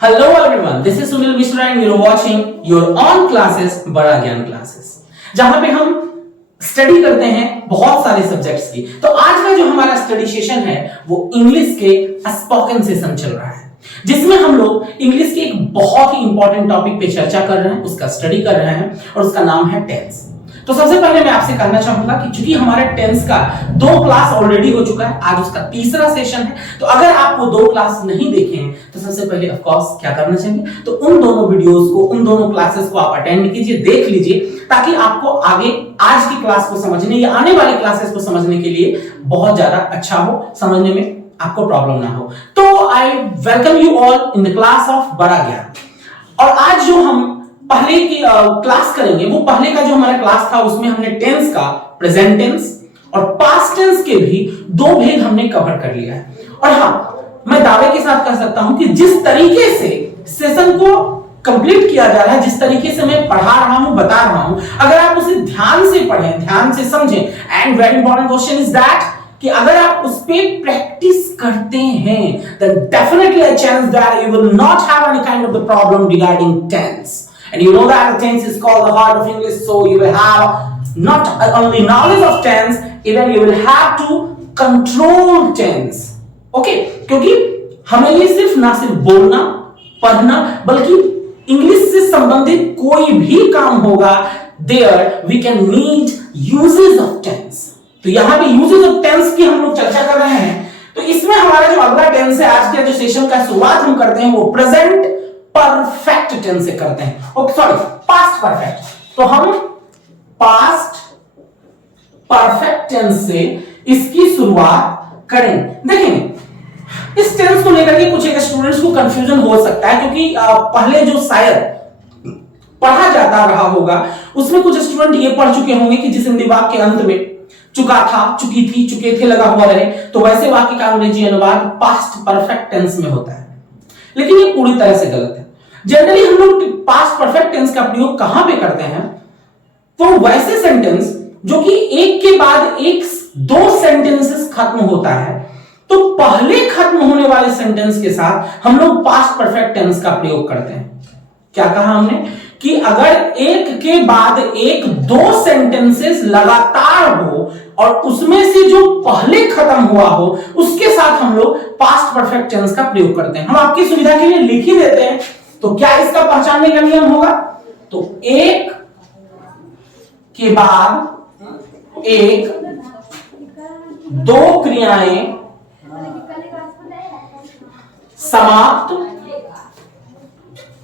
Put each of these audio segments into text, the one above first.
Hello everyone, this is Sunil Mishra and you're watching your own classes बड़ा ज्ञान classes, जहां पे हम स्टडी करते हैं बहुत सारे सब्जेक्ट्स की। तो आज का जो हमारा स्टडी सेशन है वो इंग्लिश के स्पोकन सेशन चल रहा है, जिसमें हम लोग इंग्लिश के एक बहुत ही इंपॉर्टेंट टॉपिक पे चर्चा कर रहे हैं, उसका स्टडी कर रहे हैं और उसका नाम है टेंस। तो सबसे पहले मैं आपसे कहना चाहूंगा कि चूंकि हमारे टेंस का 2 क्लास ऑलरेडी हो चुका है, आज उसका तीसरा सेशन है, तो अगर आप वो 2 क्लास नहीं देखे हैं तो सबसे पहले ऑफ कोर्स क्या करना चाहिए, तो उन दोनों वीडियोस को, उन दोनों क्लासेस को आप अटेंड कीजिए, देख लीजिए, ताकि आपको आगे आज की क्लास को समझने या आने वाली क्लासेस को समझने के लिए बहुत ज्यादा अच्छा हो, समझने में आपको प्रॉब्लम ना हो। तो I welcome you all in the class of बड़ा ज्ञान। और आज जो हम पहले की क्लास करेंगे, वो पहले का जो हमारा क्लास था उसमें हमने टेंस का प्रेजेंट टेंस और पास्ट टेंस के भी 2 भेद हमने कवर कर लिया है। और हाँ, मैं दावे के साथ कह सकता हूं कि जिस तरीके से सेशन को कंप्लीट किया जा रहा है, जिस तरीके से मैं पढ़ा रहा हूं, बता रहा हूं, अगर आप उसे ध्यान से पढ़ें, ध्यान से समझें, and very important question is that कि अगर आप उस पे प्रैक्टिस करते हैं, then definitely a chance that you will not have any kind of the problem regarding tense. And you know that tense is called the heart of English, so you will have not only knowledge of tense, even you will have to control tense. Okay? क्योंकि हमें ये ना सिर्फ बोलना, पढ़ना, बल्कि English से संबंधित कोई भी काम होगा, there we can need uses of tense. तो यहां पे यूजेस ऑफ टेंस की हम लोग चर्चा कर रहे हैं। तो इसमें हमारा जो अगला टेंस है, आज के जो सेशन का शुरुआत हम करते हैं वो प्रेजेंट परफेक्ट टेंस से करते हैं। Okay, sorry, past perfect. तो हम पास्ट परफेक्ट टेंस से इसकी शुरुआत करेंगे। देखेंगे इस टेंस को लेकर के कुछ एक स्टूडेंट्स को कंफ्यूजन हो सकता है, क्योंकि पहले जो शायद पढ़ा जाता रहा होगा उसमें कुछ स्टूडेंट ये पढ़ चुके होंगे कि जिस हिंदी वाक्य के अंत में चुका था, चुकी थी, चुके थे लगा हुआ रहे, तो वैसे वाक्य का अंग्रेजी अनुवाद पास्ट परफेक्ट टेंस में होता है। लेकिन ये पूरी तरह से गलत है। जनरली हम लोग पास्ट परफेक्ट टेंस का प्रयोग कहां पे करते हैं, तो वैसे सेंटेंस जो कि एक के बाद एक 2 सेंटेंसेस खत्म होता है, तो पहले खत्म होने वाले सेंटेंस के साथ हम लोग पास्ट परफेक्ट टेंस का प्रयोग करते हैं। क्या कहा हमने कि अगर एक के बाद एक 2 सेंटेंसेस लगातार हो और उसमें से जो पहले खत्म हुआ हो उसके साथ हम लोग पास्ट परफेक्ट टेंस का प्रयोग करते हैं। हम आपकी सुविधा के लिए लिख ही देते हैं। तो क्या इसका पहचानने का नियम होगा, तो एक के बाद एक 2 क्रियाएं समाप्त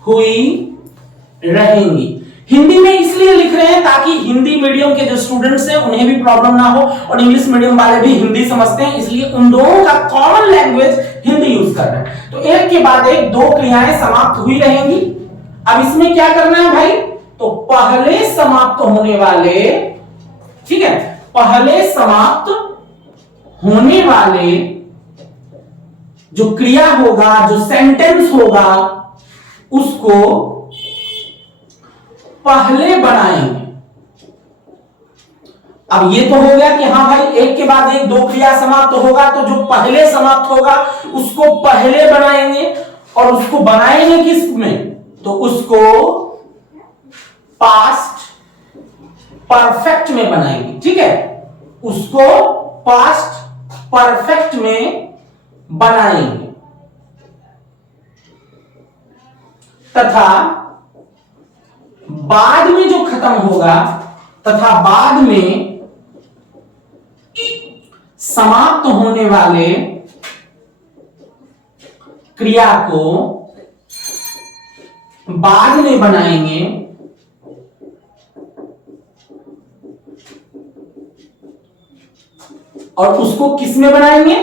हुई रहेंगी। हिंदी में इसलिए लिख रहे हैं ताकि हिंदी मीडियम के जो स्टूडेंट्स हैं उन्हें भी प्रॉब्लम ना हो, और इंग्लिश मीडियम वाले भी हिंदी समझते हैं, इसलिए उन दोनों का कॉमन लैंग्वेज हिंदी यूज कर रहे हैं। तो एक के बाद एक 2 क्रियाएं समाप्त हुई रहेंगी। अब इसमें क्या करना है भाई, तो पहले समाप्त होने वाले, ठीक है, पहले समाप्त होने वाले जो क्रिया होगा, जो सेंटेंस होगा, उसको पहले बनाएंगे। अब ये तो हो गया कि हाँ भाई एक के बाद एक 2 क्रिया समाप्त होगा, तो जो पहले समाप्त होगा उसको पहले बनाएंगे, और उसको बनाएंगे किस में, तो उसको पास्ट परफेक्ट में बनाएंगे। ठीक है, उसको पास्ट परफेक्ट में बनाएंगे, तथा बाद में जो खत्म होगा, तथा बाद में समाप्त होने वाले क्रिया को बाद में बनाएंगे, और उसको किस में बनाएंगे,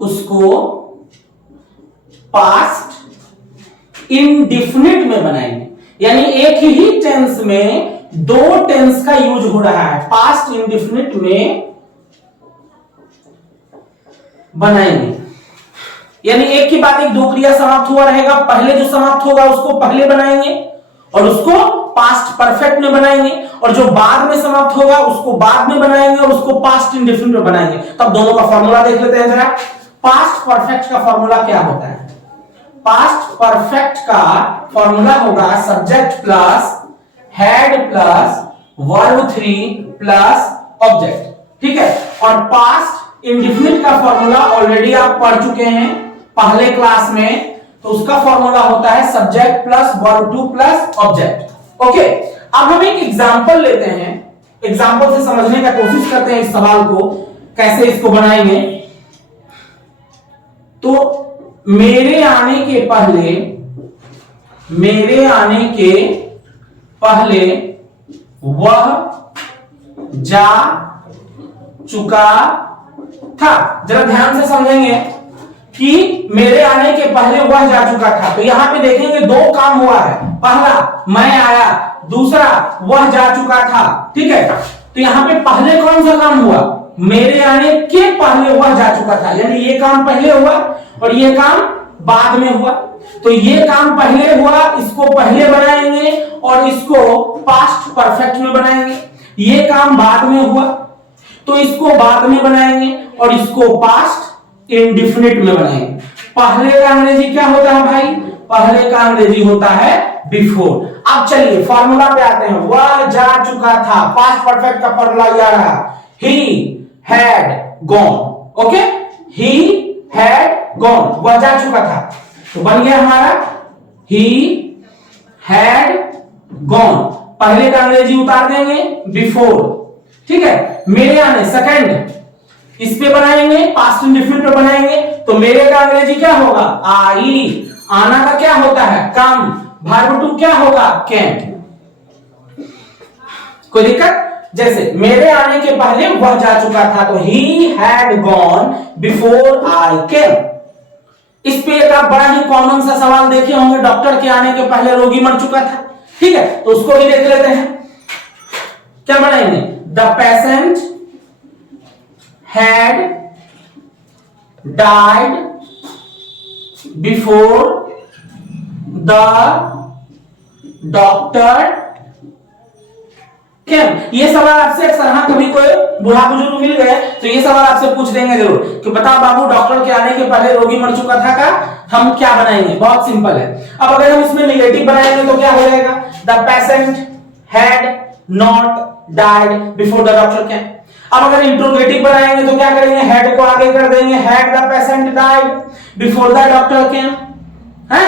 उसको पास्ट इंडिफिनिट में बनाएंगे। यानी एक ही टेंस में 2 टेंस का यूज हो रहा है, पास्ट इंडिफिनिट में बनाएंगे। यानी एक के बाद एक 2 क्रिया समाप्त हुआ रहेगा, पहले जो समाप्त होगा उसको पहले बनाएंगे और उसको पास्ट परफेक्ट में बनाएंगे, और जो बाद में समाप्त होगा उसको बाद में बनाएंगे और उसको पास्ट इंडेफिनिट में बनाएंगे। तब दोनों का फॉर्मूला देख लेते हैं जरा। पास्ट परफेक्ट का फॉर्मूला क्या होता है? पास्ट परफेक्ट का फॉर्मूला होगा subject plus had plus verb 3 plus object, ठीक है। और पास्ट इंडेफिनिट का फॉर्मूला ऑलरेडी आप पढ़ चुके हैं पहले क्लास में, तो उसका फॉर्मूला होता है subject plus verb 2 plus object. Okay, अब हम एक एग्जांपल लेते हैं, एग्जांपल से समझने का कोशिश करते हैं इस सवाल को, कैसे इसको बनाएंगे। तो मेरे आने के पहले वह जा चुका था। जरा ध्यान से समझेंगे कि मेरे आने के पहले वह जा चुका था, तो यहां पे देखेंगे दो काम हुआ है, पहला मैं आया, दूसरा वह जा चुका था, ठीक है। तो यहां पे पहले कौन सा काम हुआ? मेरे आने के पहले वह जा चुका था, यानी ये काम पहले हुआ और ये काम बाद में हुआ। तो ये काम पहले हुआ, इसको पहले बनाएंगे और इसको पास्ट परफेक्ट में बनाएंगे। ये काम बाद में हुआ तो इसको बाद में बनाएंगे और इसको पास्ट इंडेफिनिट में बनाएंगे। पहले का अंग्रेजी क्या होता है भाई? पहले का अंग्रेजी होता है बिफोर। अब चलिए फॉर्मूला पे आते हैं। वह जा चुका था, पास्ट परफेक्ट का फॉर्मूला ये आ रहा, ही had gone. Okay, he had gone, वह जा चुका था, तो बन गया हमारा ही हैड गॉन। पहले का अंग्रेजी उतार देंगे बिफोर, ठीक है। मेरे आने सेकंड, इस पे बनाएंगे, पास्ट इंडेफिनिट पे बनाएंगे, तो मेरे का अंग्रेजी क्या होगा? आई। आना का क्या होता है? कम। वर्ब टू क्या होगा? कैन। कोई दिक्कत? जैसे मेरे आने के पहले वह जा चुका था, तो he had gone before I came. इस पे एक आप बड़ा ही कॉमन सा सवाल देखे होंगे, डॉक्टर के आने के पहले रोगी मर चुका था, ठीक है, तो उसको भी देख लेते हैं। क्या बनाएंगे? The patient had died before the doctor केम। ये सवाल आपसे अक्सर, हाँ, कभी कोई बूढ़ा बुजुर्ग मिल गए तो ये सवाल आपसे पूछ देंगे जरूर कि बताओ बाबू, डॉक्टर के आने के पहले रोगी मर चुका था का हम क्या बनाएंगे? बहुत सिंपल है। अब अगर हम इसमें नेगेटिव बनाएंगे तो क्या हो जाएगा? The patient had not died before the doctor केम। अब अगर इंट्रोगेटिव बनाएंगे तो क्या करेंगे? हैड को आगे कर देंगे, had the patient died before the doctor केम, है।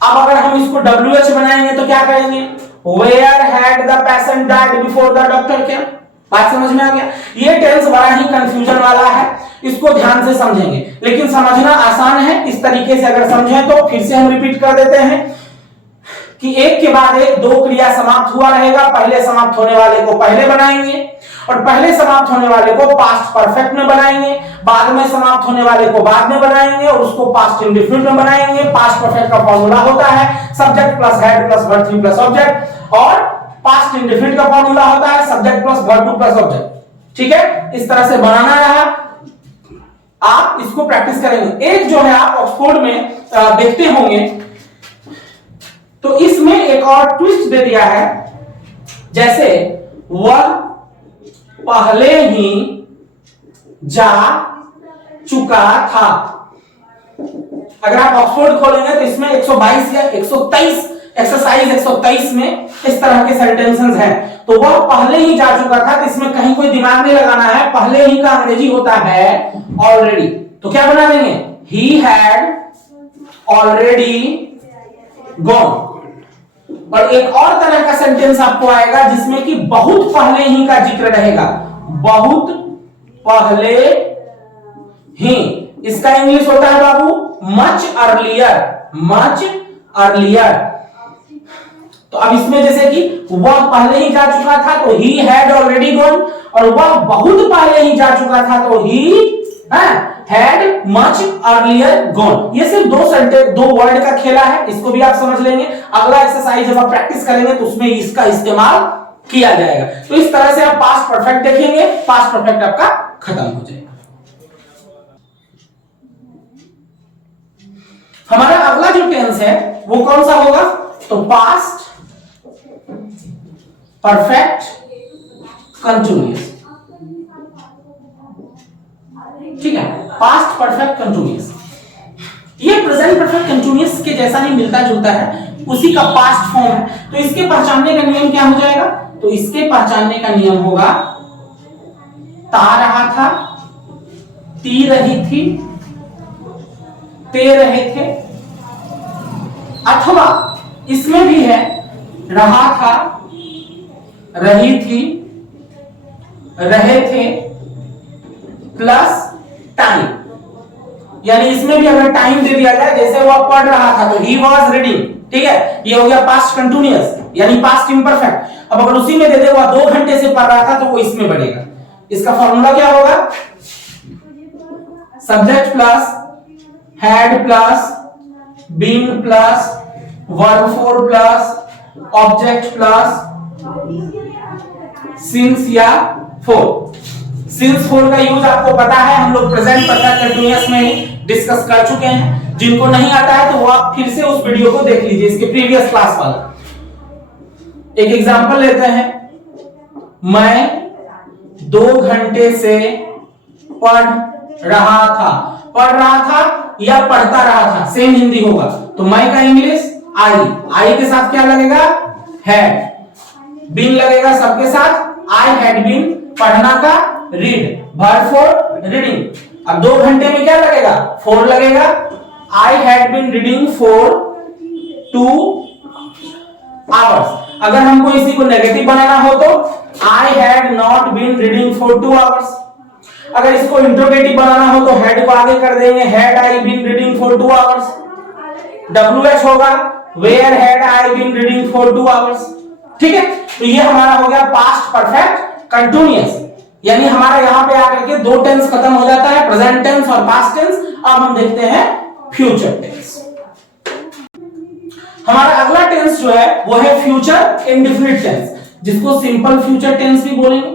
अब अगर हम इसको WH बनाएंगे तो क्या करेंगे? Where had the patient died before the doctor came? बात समझ में आ गया? ये टेंस बड़ा ही कंफ्यूजन वाला है, इसको ध्यान से समझेंगे, लेकिन समझना आसान है। इस तरीके से अगर समझें तो फिर से हम रिपीट कर देते हैं कि एक के बाद एक दो क्रिया समाप्त हुआ रहेगा। पहले समाप्त होने वाले को पहले बनाएंगे और पहले समाप्त होने वाले को पास्ट परफेक्ट में बनाएंगे, बाद में समाप्त होने वाले को बाद में बनाएंगे और उसको पास्ट इंडेफिनिट में बनाएंगे। पास्ट परफेक्ट का फॉर्मूला होता है subject plus head plus verb 3 plus object, और पास्ट इंडेफिनिट का फॉर्मूला होता है subject plus verb 2 plus object. ठीक है, इस तरह से बनाना रहा, आप इसको प्रैक्टिस करेंगे। एक जो है आप ऑक्सफोर्ड में देखते होंगे, तो इसमें एक और ट्विस्ट दे दिया है, जैसे वह पहले ही जा चुका था। अगर आप ऑक्सफोर्ड खोलेंगे तो इसमें 122 या 123 एक्सरसाइज 123 में इस तरह के सेंटेंसेस हैं। तो वह पहले ही जा चुका था, तो इसमें कहीं कोई दिमाग नहीं लगाना है। पहले ही का अंग्रेजी होता है ऑलरेडी, तो क्या बना देंगे? He had already gone. और एक और तरह का सेंटेंस आपको आएगा जिसमें कि बहुत पहले ही का जिक्र रहेगा, बहुत पहले ही। इसका इंग्लिश होता है बाबू मच अर्लियर, मच अर्लियर। तो अब इसमें जैसे कि वह पहले ही जा चुका था तो ही हैड ऑलरेडी गॉन, और वह बहुत पहले ही जा चुका था तो he had much earlier gone. ये सिर्फ दो वर्ड का खेला है, इसको भी आप समझ लेंगे। अगला एक्सरसाइज जब आप प्रैक्टिस करेंगे तो उसमें इसका इस्तेमाल किया जाएगा। तो इस तरह से आप पास्ट परफेक्ट देखेंगे, पास्ट परफेक्ट आपका खत्म हो जाएगा। हमारा अगला जो टेंस है वो कौन सा होगा? तो पास्ट परफेक्ट कंटिन्यूअस। ठीक है, पास्ट परफेक्ट कंटिन्यूअस। ये प्रेजेंट परफेक्ट कंटिन्यूअस के जैसा ही मिलता जुलता है, उसी का पास्ट फॉर्म है। तो इसके पहचानने का नियम क्या हो जाएगा? तो इसके पहचानने का नियम होगा ता रहा था, ती रही थी, ते रहे थे, अथवा इसमें भी है रहा था, रही थी, रहे थे प्लस टाइम। यानी इसमें भी अगर टाइम दे दिया जाए, जैसे वो पढ़ रहा था तो ही वॉज रीडिंग, ठीक है, ये हो गया पास्ट कंटिन्यूअस यानी पास्ट इंपरफेक्ट। अब अगर उसी में दे दे वो 2 घंटे से पढ़ रहा था तो वो इसमें बढ़ेगा। इसका फॉर्मूला क्या होगा? Subject plus had plus been plus verb four plus object plus since या फोर। सिंस फोर का यूज आपको पता है, हम लोग प्रेजेंट परफेक्ट कंटीन्यूअस में ही डिस्कस कर चुके हैं। जिनको नहीं आता है तो वो आप फिर से उस वीडियो को देख लीजिए, इसके प्रीवियस क्लास वाला। एक एग्जांपल लेते हैं, मैं 2 घंटे से पढ़ रहा था। पढ़ रहा था या पढ़ता रहा था, सेम हिंदी होगा। तो मैं का इंग्लिश आई के साथ क्या लगेगा? हैड। बीन लगेगा सबके साथ, आई हैड बीन। पढ़ना का रीड, वर्ब फॉर रीडिंग। अब 2 घंटे में क्या लगेगा? 4 लगेगा। I had been reading for 2 hours. अगर हमको इसी को नेगेटिव बनाना हो तो I had not been reading for 2 hours. अगर इसको इंट्रोगेटिव बनाना हो तो हैड को आगे कर देंगे, had I been reading for 2 hours. WH होगा, where had I been reading for 2 hours. ठीक है, तो ये हमारा हो गया पास्ट परफेक्ट कंटीन्यूअस। यानी हमारा यहां पे आकर के 2 टेंस खत्म हो जाता है, प्रेजेंट टेंस और पास्ट टेंस। अब हम देखते हैं फ्यूचर टेंस। हमारा अगला टेंस जो है वो है फ्यूचर इंडेफिनिट टेंस, जिसको सिंपल फ्यूचर टेंस भी बोलेंगे।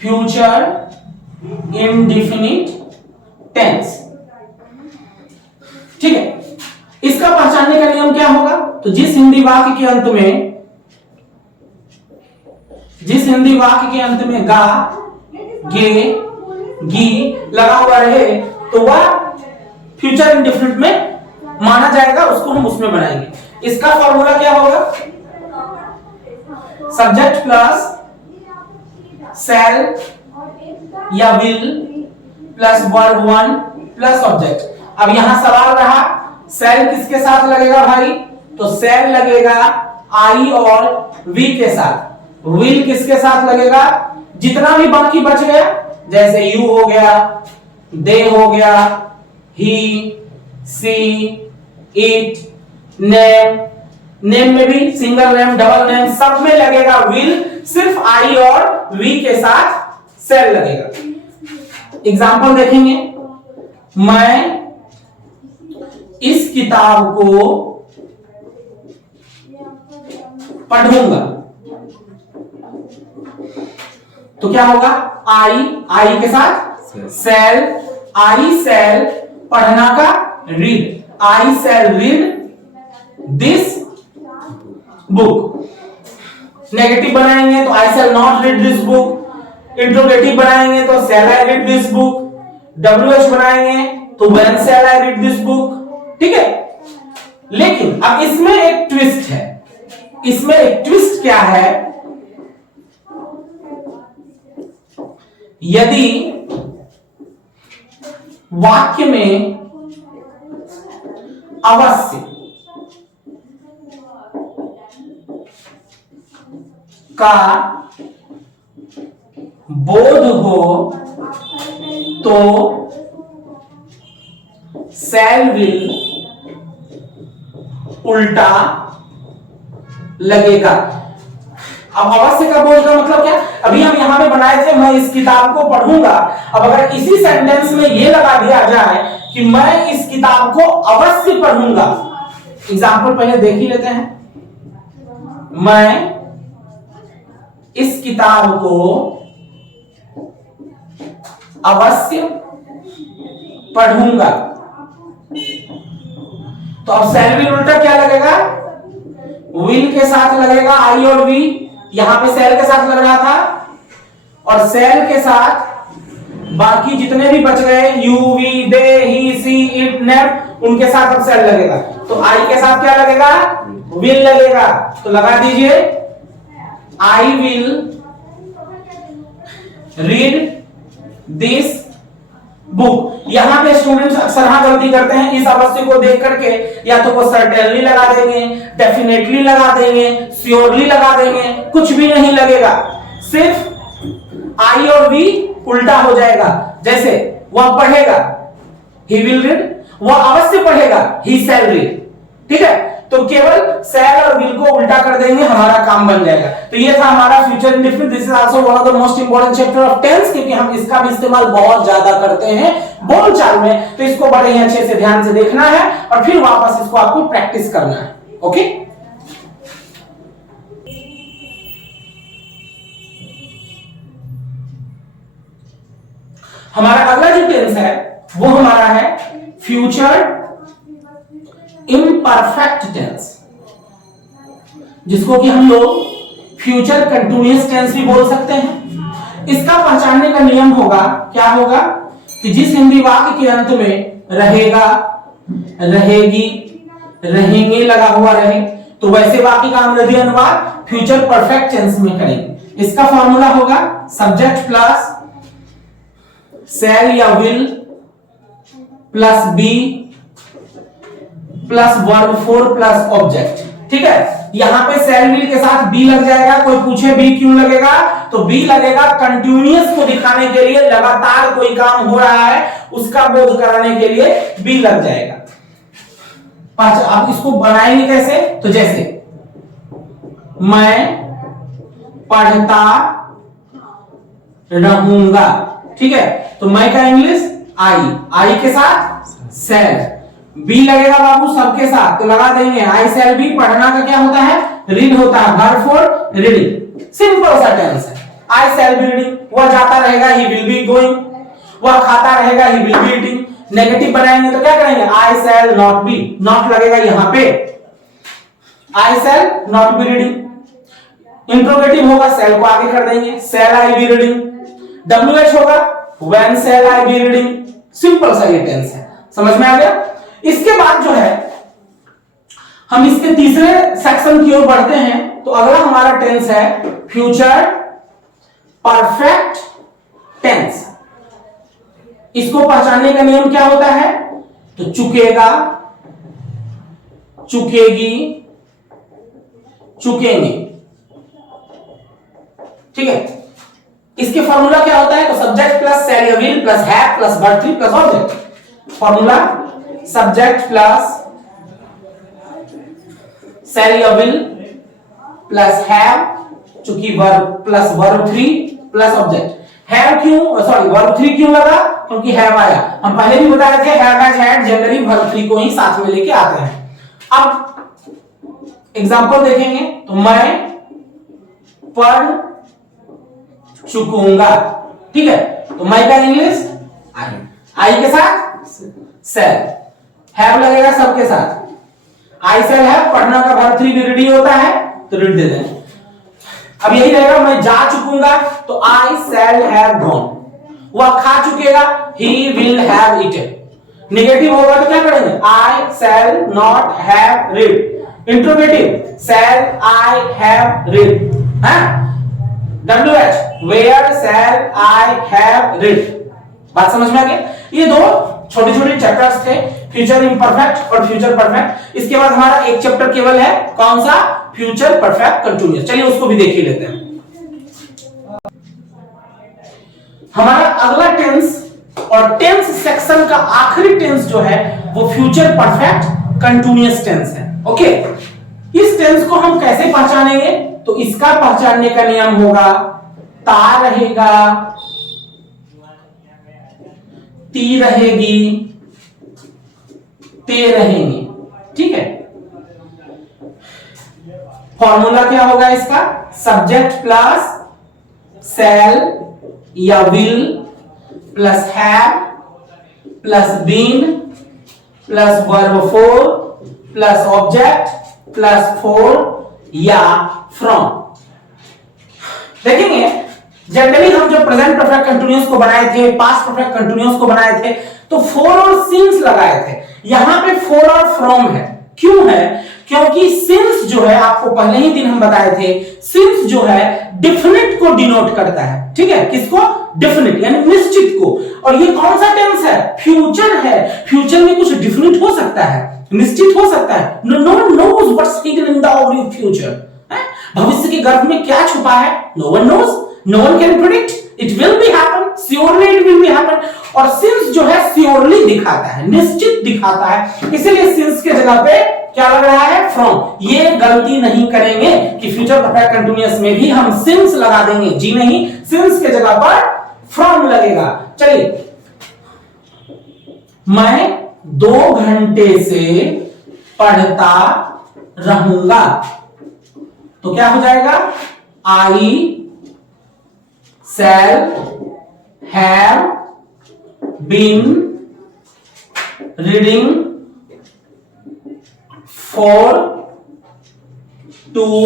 फ्यूचर इंडेफिनिट टेंस, ठीक है। इसका पहचानने का नियम क्या होगा? तो जिस हिंदी वाक्य के अंत में गा, गे, गी लगा हुआ रहे तो वह फ्यूचर इंडेफिनिट में माना जाएगा, उसको हम उसमें बनाएंगे। इसका फॉर्मूला क्या होगा? सब्जेक्ट प्लस शैल या will plus verb 1 plus object. अब यहां सवाल रहा शैल किसके साथ लगेगा भाई? तो शैल लगेगा आई और वी के साथ। विल किसके साथ लगेगा? जितना भी बाकी बच गया, जैसे यू हो गया, दे हो गया, ही, सी, इट, नेम। नेम में भी सिंगल नेम, डबल नेम, सब में लगेगा विल, सिर्फ आई और वी के साथ शैल लगेगा। एग्जाम्पल देखेंगे, मैं इस किताब को पढ़ूंगा। तो क्या होगा? आई के साथ शैल, आई शैल पढ़ना का read, I shall read this book. Negative बनाएंगे तो I shall not read this book. Interrogative बनाएंगे तो shall I read this book. WH बनाएंगे तो when shall I read this book. ठीक है, लेकिन अब इसमें एक ट्विस्ट है। इसमें एक ट्विस्ट क्या है? यदि वाक्य में अवश्य का बोध हो तो शैल विल उल्टा लगेगा। अब अवश्य का बोध का मतलब क्या? अभी हम यहां पे बनाए थे मैं इस किताब को पढ़ूंगा। अब अगर इसी सेंटेंस में ये लगा दिया जाए कि मैं इस किताब को अवश्य पढ़ूंगा। एग्जाम्पल पहले देख ही लेते हैं। मैं इस किताब को अवश्य पढ़ूंगा। तो अब शैल विल उल्टा क्या लगेगा? विल के साथ लगेगा आई और वी। यहां पे शैल के साथ लग रहा था और शैल के साथ बाकी जितने भी बच गए you, we, they, he, she, it, नेट, उनके साथ अब सेल लगेगा। तो आई के साथ क्या लगेगा? विल लगेगा। तो लगा दीजिए I will read this book. यहां पे स्टूडेंट्स अक्सर गलती करते हैं, इस अवस्था को देख करके या तो वो सर्टेनली लगा देंगे, डेफिनेटली लगा देंगे, श्योरली लगा देंगे, कुछ भी नहीं लगेगा। सिर्फ आई और वी उल्टा हो जाएगा। जैसे वह पढ़ेगा ही विल रीड, वह अवश्य पढ़ेगा ही शैल रीड। ठीक है, तो केवल शैल और विल को उल्टा कर देंगे, हमारा काम बन जाएगा। तो ये था हमारा future indefinite. This is also one of the most important chapter of tense, क्योंकि हम इसका भी इस्तेमाल बहुत ज्यादा करते हैं बोलचाल में। तो इसको बड़े ही अच्छे से ध्यान से देखना है और फिर वापस इसको आपको प्रैक्टिस करना है। ओके, हमारा अगला जो टेंस है वो हमारा है फ्यूचर इम्परफेक्ट टेंस, जिसको कि हम लोग फ्यूचर कंटिन्यूअस टेंस भी बोल सकते हैं। इसका पहचानने का नियम होगा, क्या होगा कि जिस हिंदी वाक्य के अंत में रहेगा, रहेगी, रहेंगे लगा हुआ रहे, तो वैसे वाक्य का अंग्रेजी अनुवाद फ्यूचर परफेक्ट टेंस में करेंगे। इसका फॉर्मूला होगा सब्जेक्ट प्लस शैल या will plus be plus verb four plus object. ठीक है, यहां पे शैल विल के साथ बी लग जाएगा। कोई पूछे बी क्यों लगेगा, तो बी लगेगा कंटिन्यूअस को दिखाने के लिए, लगातार कोई काम हो रहा है उसका बोध कराने के लिए बी लग जाएगा। आप इसको बनाएंगे कैसे, तो जैसे मैं पढ़ता रहूंगा। ठीक है, तो मैं का इंग्लिश आई, आई के साथ शैल, बी लगेगा बाबू सबके साथ, तो लगा देंगे आई शैल बी। पढ़ना का क्या होता है, रीड होता है, वर्ब फॉर रीडिंग। सिंपल सा टेंस है। आई शैल बी रीडिंग, वह जाता रहेगा ही विल बी गोइंग, वह खाता रहेगा he will be eating. Negative बनाएंगे तो क्या करेंगे, I shall not be, not लगेगा यहां पे, I shall not be reading. Interrogative होगा, शैल को आगे कर देंगे, shall I be reading. WH होगा, when shall I be reading. Simple सा ये टेंस है, समझ में आ गया। इसके बाद जो है हम इसके तीसरे सेक्शन की ओर बढ़ते हैं। तो अगला हमारा टेंस है फ्यूचर परफेक्ट टेंस। इसको पहचानने का नियम क्या होता है, तो चुकेगा, चुकेगी, चुकेंगे। ठीक है, इसके फॉर्मूला क्या होता है, तो सब्जेक्ट प्लस शैल या will plus have plus verb three plus object. Formula subject plus shall या विल प्लस हैव, चूंकि verb plus verb three plus object. Have क्यों, सॉरी वर्ब थ्री क्यों लगा, क्योंकि हैव आया। हम पहले भी बता रहे थे have has had generally verb three को ही साथ में लेके आते हैं। अब एग्जांपल देखेंगे, तो मैं पढ़ चुकूंगा। ठीक है, तो मैं का इंग्लिश आई, आई के साथ शैल, हैव लगेगा सबके साथ, आई शैल हैव। पढ़ना का वर्ब थ्री भी रेडी होता है तो रीड दे दें। अब यही रहेगा, मैं जा चुकूंगा, तो आई शैल हैव गॉन। वह खा चुकेगा, he will have eaten. Negative होगा तो क्या करेंगे, I shall not have read. Interrogative, shall I have read. WH, where shall I have read। बात समझ में आ गया। ये दो छोटे छोटे चैप्टर्स थे, फ्यूचर इम्परफेक्ट और फ्यूचर परफेक्ट। इसके बाद हमारा एक चैप्टर केवल है, कौन सा, फ्यूचर परफेक्ट कंटिन्यूअस। चलिए उसको भी देख ही लेते हैं। हमारा अगला टेंस और टेंस सेक्शन का आखिरी टेंस जो है वो फ्यूचर परफेक्ट कंटिन्यूअस टेंस है। ओके, इस टेंस को हम कैसे पहचानेंगे, तो इसका पहचानने का नियम होगा ता रहेगा, ती रहेगी, ते रहेंगे। ठीक है, फॉर्मूला क्या होगा इसका, सब्जेक्ट प्लस शैल या will plus have plus been plus verb four plus object plus four या फ्रॉम। देखेंगे जनरली हम जब प्रेजेंट परफेक्ट कंटीन्यूअस को बनाए थे, पास्ट परफेक्ट कंटीन्यूअस को बनाए थे, तो फॉर और सिंस लगाए थे। यहां पे फॉर और फ्रॉम है। क्यों है? क्योंकि सिंस जो है, आपको पहले ही दिन हम बताए थे, सिंस जो है डेफिनेट को डिनोट करता है। ठीक है, किसको? डेफिनेट यानी निश्चित को। और ये कौन सा टेंस है? फ्यूचर है। फ्यूचर में कुछ डेफिनेट हो सकता है, निश्चित हो सकता है। No one knows what's hidden in the of future. भविष्य के गर्भ में क्या छुपा है? No one knows, no one can predict, it will be happen, surely it will be happen. और सिंस जो है श्योरली दिखाता है, निश्चित दिखाता है, इसीलिए सिंस के जगह पे क्या लग रहा है? फ्रॉम। ये गलती नहीं करेंगे कि फ्यूचर परफेक्ट कंटीन्यूअस में भी हम सिंस लगा देंगे, जी नहीं, सिंस के जगह पर फ्रॉम लगेगा। चलिए, मैं 2 घंटे से पढ़ता रहूंगा, तो क्या हो जाएगा? आई shall have been reading for 2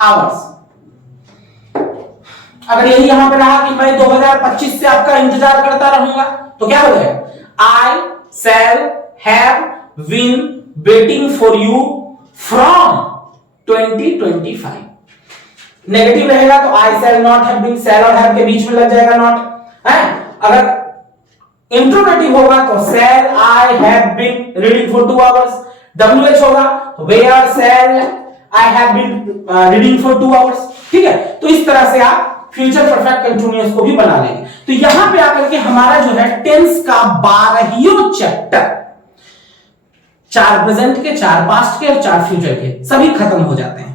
hours। अगर यही यहां पे रहा कि मैं 2025 से आपका इंतजार करता रहूंगा, तो क्या हो जाएगा? I shall have been waiting for you from 2025। Negative रहेगा तो I shall not have been, shall और have के बीच में लग जाएगा not है। अगर इंट्रोगेटिव होगा तो shall I have been reading for 2 hours। WH होगा where shall I have been reading for 2 hours। ठीक है, तो इस तरह से आप फ्यूचर परफेक्ट कंटीन्यूअस को भी बना लेंगे। तो यहां पे आकर के हमारा जो है टेंस का 12 चैप्टर, 4 प्रेजेंट के, 4 पास्ट के और 4 फ्यूचर के, सभी खत्म हो जाते हैं।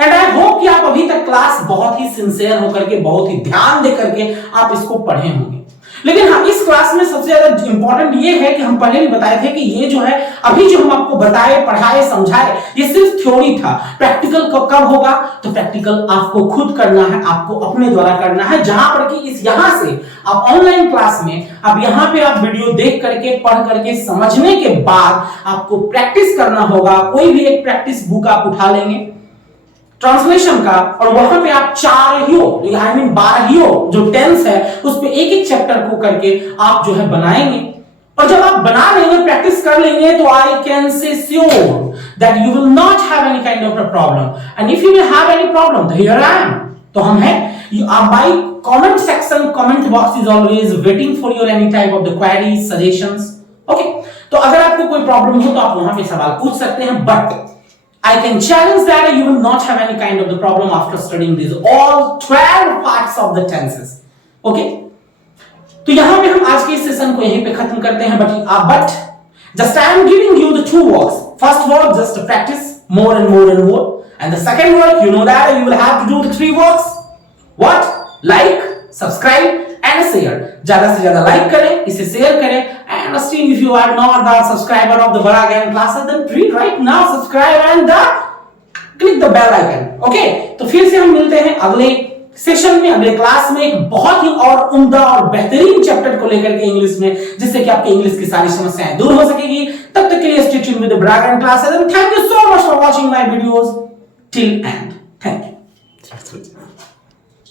एंड आई होप कि आप अभी तक क्लास बहुत ही सिंसियर होकर के, बहुत ही ध्यान देकर के आप इसको पढ़े होंगे। लेकिन हाँ, इस क्लास में सबसे ज्यादा इंपॉर्टेंट ये है कि हम पहले भी बताए थे कि ये जो है अभी जो हम आपको बताए, पढ़ाए, समझाए, ये सिर्फ थ्योरी था। प्रैक्टिकल कब होगा? तो प्रैक्टिकल आपको खुद करना है, आपको अपने द्वारा करना है। जहां पर कि इस यहां से आप ऑनलाइन क्लास में अब यहां पे आप वीडियो देख करके, पढ़ करके, समझने के बाद आपको प्रैक्टिस करना होगा। कोई भी एक प्रैक्टिस बुक आप उठा लेंगे ट्रांसलेशन का, और वहां पे आप 12 जो टेंस है उस पे एक चैप्टर को करके आप जो है बनाएंगे। और जब आप बना लेंगे, प्रैक्टिस कर लेंगे, तो I can say sure that you will not have any kind of a problem. And if you will have any problem, तो हियर आई एम, तो हम हैं। My comment section, comment box is always waiting for your any type of the queries, suggestions. Okay, तो अगर आपको कोई problem हो तो आप वहां पे सवाल पूछ सकते हैं, but I can challenge that you will not have any kind of the problem after studying these all 12 parts of the tenses. Okay? तो यहां पे हम आज के इस सेशन को यहीं पे खत्म करते हैं, but just I am giving you the 2 works. First work, just to practice more and more and more, and the second work, you know that you will have to do the 3 works. What? Like, subscribe and share. ज्यादा से ज्यादा like करें, इसे share करें, and still if you are not the subscriber of the Bara Gyan classes, then please right now subscribe and click the bell icon. Okay? तो फिर से हम मिलते हैं अगले सेशन में, अगले क्लास में, एक बहुत ही और उम्दा और बेहतरीन चैप्टर को लेकर के इंग्लिश में, जिससे कि आपकी इंग्लिश की सारी समस्याएं दूर हो सकेगी। तब तक के लिए stay tuned with the Bara Gyan classes, and thank you so much for watching my videos till end. Thank you.